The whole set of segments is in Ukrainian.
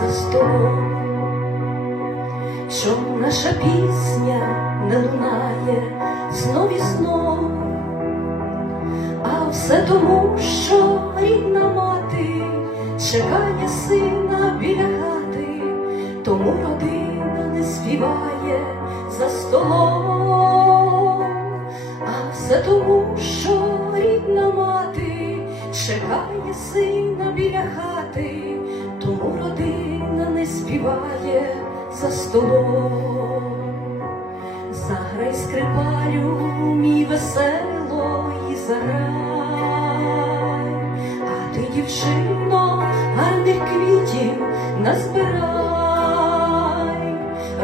за столом. Чом наша пісня не лунає знов і знов, а все тому, що рідна мати чекає сина біля хати, тому родина не співає за столом, а все тому, що рідна мати чекає сина біля хати, тому родина не співає за столом. Заграй скрипалю, мій весело і заграй, а ти, дівчино, гарних квітів назбирай,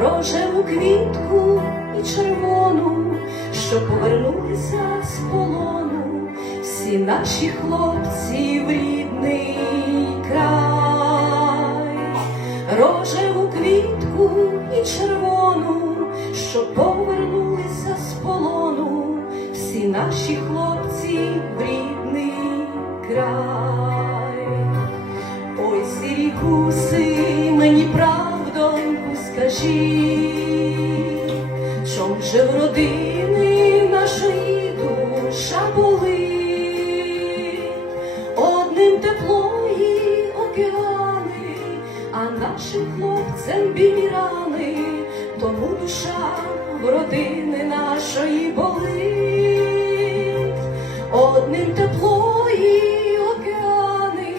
рожеву квітку і червону, що повернулися з полону, всі наші хлопці в рідний край, рожеву квітку і червону, що повернулися з полону, всі наші хлопці в рідний край. Ой, сірі гуси, мені правдоньку скажіть, чом же в родини нашої душа болить, одним теплої океани, а нашим хлопцям білі рани, тому душа родини нашої болить, одним теплої океани,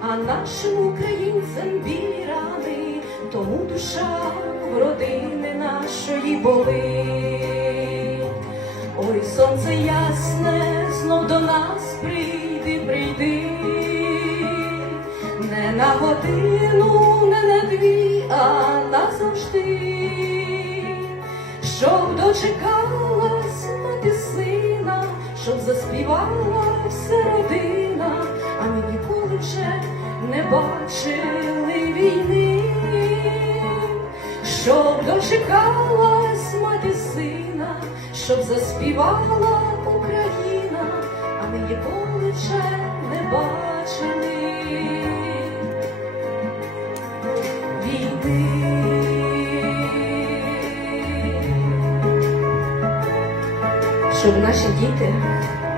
а нашим українцям білі рани, тому душа родини нашої болить. Ой, сонце ясне, знов до нас прийди, прийди, на годину, не на дві, а назавжди, щоб дочекалась мати сина, щоб заспівала вся родина, а ми ніколи вже не бачили війни, щоб дочекалась мати сина, щоб заспівала Україна, а ми ніколи вже Щоб наші діти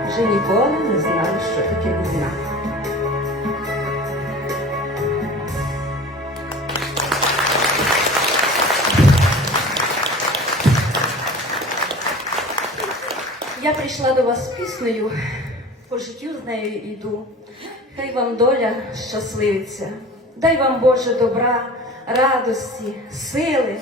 вже ніколи не знали, що таке війна. Я прийшла до вас з піснею, по життю з нею йду. Хай вам доля щасливиться, дай вам Боже добра, радості, сили,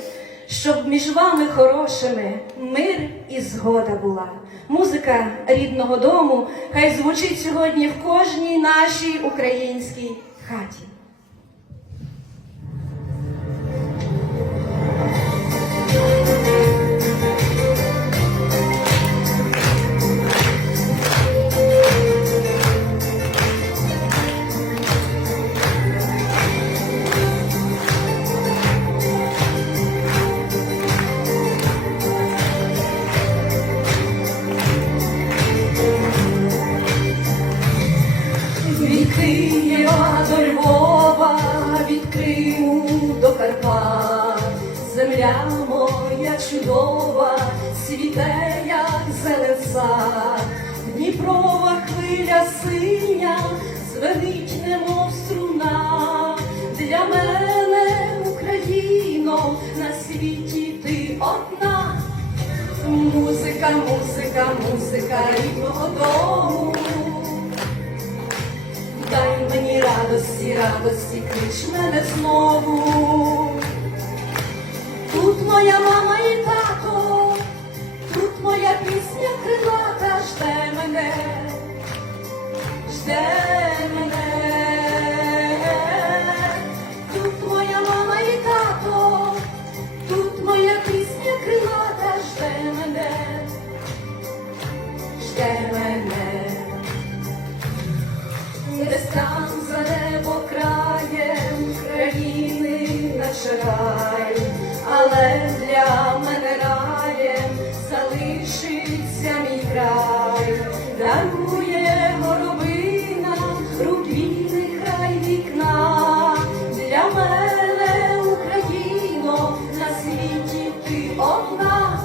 щоб між вами хорошими мир і згода була. Музика рідного дому хай звучить сьогодні в кожній нашій українській хаті. Криму до Карпат, земля моя чудова, світе, як зеленця, Дніпрова хвиля синя, звенить, немов струна, для мене, Україно, на світі ти одна. Музика, музика, музика рідного дому. Мені радості, радості, клич мене знову. Тут моя мама і тато, тут моя пісня крилата жде мене, жде мене. Тут моя мама і тато, тут моя пісня крилата жде мене, жде мене. Десь рай, але для мене раєм залишиться мій край, дарує горобина, рубіний край вікна, для мене Україно, на світі ти одна,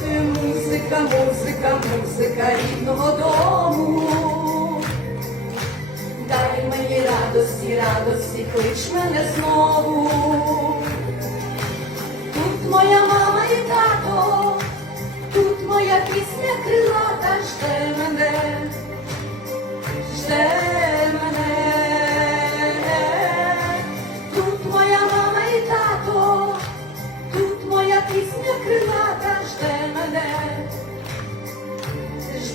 ти музика, музика, музика рідного дому. Дай мені радості, радості, клич мене знову.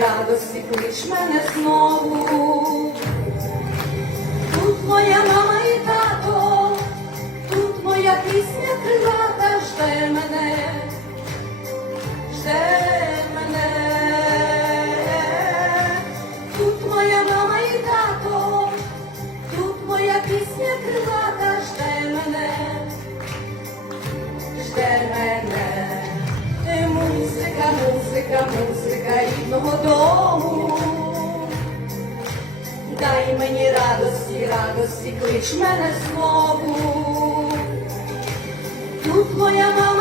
радості, радості, клич мене знову. Тут моя мама і тато, тут моя пісня крилата жде мене, жде мене. Тут моя мама і тато, тут моя пісня крилата жде мене жде мене. Е, Музика, музика, музика рідного дому. Дай мені радості, радості, клич мене знову. Тут моя мама